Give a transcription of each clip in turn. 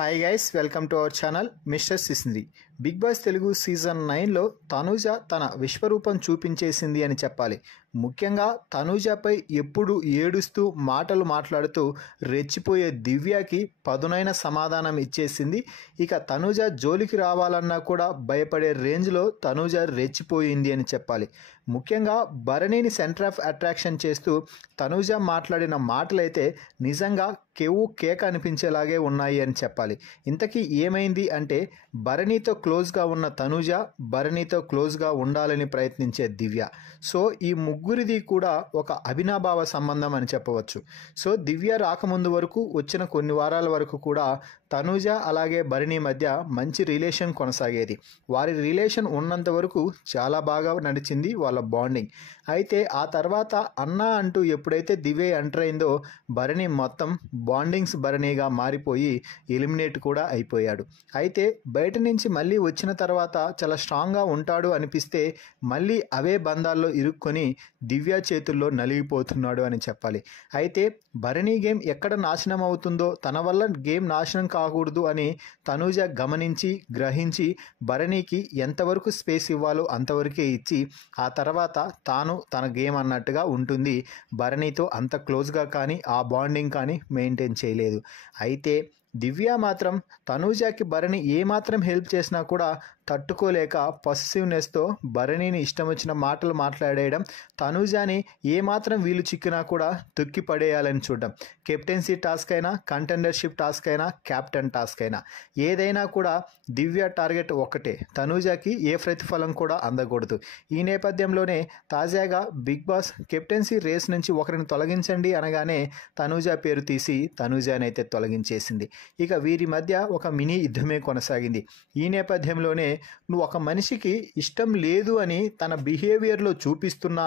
Hi guys, welcome to our channel mister Sisindri. Big boss Telugu season 9లో తనూజ తన విశ్వరూపం చూపించేసింది అని చెప్పాలి. ముఖ్యంగా తనూజపై ఎప్పుడు ఏడుస్తూ మాటలు మాట్లాడుతూ రెచ్చిపోయే దివ్యకి పదునైన సమాధానం ఇచ్చేసింది. ఇక తనూజ జోలికి రావాలన్నా కూడా భయపడే రేంజ్లో తనూజ రెచ్చిపోయింది అని చెప్పాలి. ముఖ్యంగా భరణిని సెంటర్ ఆఫ్ అట్రాక్షన్ చేస్తూ తనూజ మాట్లాడిన మాటలైతే నిజంగా కేవు కేక అనిపించేలాగే ఉన్నాయి అని చెప్పాలి. ఇంతకీ ఏమైంది అంటే, భరణితో క్లోజ్గా ఉన్న తనూజ భరణితో క్లోజ్గా ఉండాలని ప్రయత్నించే దివ్య. సో ఈ ముగ్గురిది కూడా ఒక అభినాభావ సంబంధం అని చెప్పవచ్చు. సో దివ్య రాకముందు వరకు వచ్చిన కొన్ని వారాల వరకు కూడా తనూజ అలాగే భరణి మధ్య మంచి రిలేషన్ కొనసాగేది. వారి రిలేషన్ ఉన్నంత వరకు చాలా బాగా నడిచింది వాళ్ళ బాండింగ్. అయితే ఆ తర్వాత అన్న అంటూ ఎప్పుడైతే దివ్య ఎంటర్ అయిందో భరణి మొత్తం బాండింగ్స్ భరణిగా మారిపోయి ఎలిమినేట్ కూడా అయిపోయాడు. అయితే బయట నుంచి మళ్ళీ వచ్చిన తర్వాత చాలా స్ట్రాంగ్గా ఉంటాడు అనిపిస్తే మళ్ళీ అవే బంధాల్లో ఇరుక్కొని దివ్య చేతుల్లో నలిగిపోతున్నాడు అని చెప్పాలి. అయితే భరణి గేమ్ ఎక్కడ నాశనం అవుతుందో, తన వల్ల గేమ్ నాశనం కాకూడదు అని తనూజ గమనించి గ్రహించి భరణికి ఎంతవరకు స్పేస్ ఇవ్వాలో అంతవరకే ఇచ్చి ఆ తర్వాత తాను తన గేమ్ అన్నట్టుగా ఉంటుంది. భరణితో అంత క్లోజ్గా కానీ ఆ బాండింగ్ కానీ మెయింటైన్ చేయలేదు. అయితే దివ్య మాత్రం తనూజకి భరణి ఏమాత్రం హెల్ప్ చేసినా కూడా తట్టుకోలేక పొసెసివ్నెస్తో భరణిని ఇష్టం వచ్చిన మాటలు మాట్లాడేయడం, తనూజని ఏమాత్రం వీలు చిక్కినా కూడా తొక్కి పడేయాలని చూడడం. కెప్టెన్సీ టాస్క్ అయినా, కంటెండర్షిప్ టాస్క్ అయినా, క్యాప్టెన్ టాస్క్ అయినా ఏదైనా కూడా దివ్య టార్గెట్ ఒక్కటే, తనూజకి ఏ ప్రతిఫలం కూడా అందకూడదు. ఈ నేపథ్యంలోనే తాజాగా బిగ్ బాస్ కెప్టెన్సీ రేస్ నుంచి ఒకరిని తొలగించండి అనగానే తనూజ పేరు తీసి తనూజని అయితే తొలగించేసింది. ఇక వీరి మధ్య ఒక మినీ యుద్ధమే కొనసాగింది. ఈ నేపథ్యంలోనే నువ్వు ఒక మనిషికి ఇష్టం లేదు అని తన బిహేవియర్లో చూపిస్తున్నా,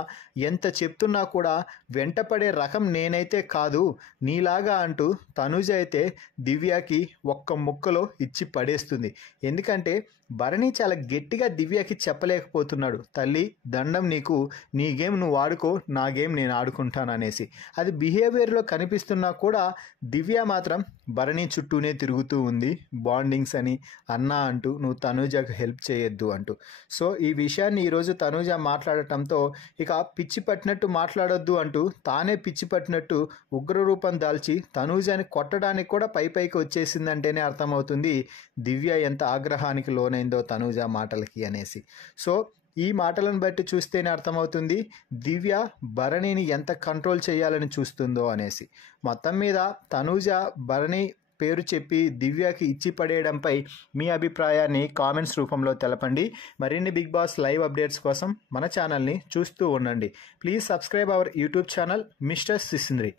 ఎంత చెప్తున్నా కూడా వెంటపడే రకం నేనైతే కాదు నీలాగా అంటూ తనూజ అయితే దివ్యకి ఒక్క ముక్కలో ఇచ్చి పడేస్తుంది. ఎందుకంటే భరణి చాలా గట్టిగా దివ్యకి చెప్పలేకపోతున్నాడు, తల్లి దండం నీకు, నీ గేమ్ నువ్వు ఆడుకో, నా గేమ్ నేను ఆడుకుంటాను అనేసి. అది బిహేవియర్లో కనిపిస్తున్నా కూడా దివ్య మాత్రం భరణి చుట్టూనే తిరుగుతూ ఉంది. బాండింగ్స్ అని అన్నా అంటూ, నువ్వు తనూజకు హెల్ప్ చేయొద్దు అంటూ. సో ఈ విషయాన్ని ఈరోజు తనూజ మాట్లాడటంతో ఇక పిచ్చి పట్టినట్టు మాట్లాడొద్దు అంటూ తానే పిచ్చి పట్టినట్టు ఉగ్రరూపం దాల్చి తనూజని కొట్టడానికి కూడా పైకి వచ్చేసిందంటేనే అర్థమవుతుంది దివ్య ఎంత ఆగ్రహానికి లోనైందో తనూజ మాటలకి అనేసి. సో ఈ మాటలను బట్టి చూస్తేనే అర్థమవుతుంది దివ్య భరణిని ఎంత కంట్రోల్ చేయాలని చూస్తుందో అనేసి. మొత్తం మీద తనూజ భరణి పేరు చెప్పి దివ్యకి ఇచ్చి పడేయడంపై మీ అభిప్రాయాన్ని కామెంట్స్ రూపంలో తెలపండి. మరిన్ని బిగ్ బాస్ లైవ్ అప్డేట్స్ కోసం మన ఛానల్ని చూస్తూ ఉండండి. Please subscribe our YouTube channel mister సిసింద్రి.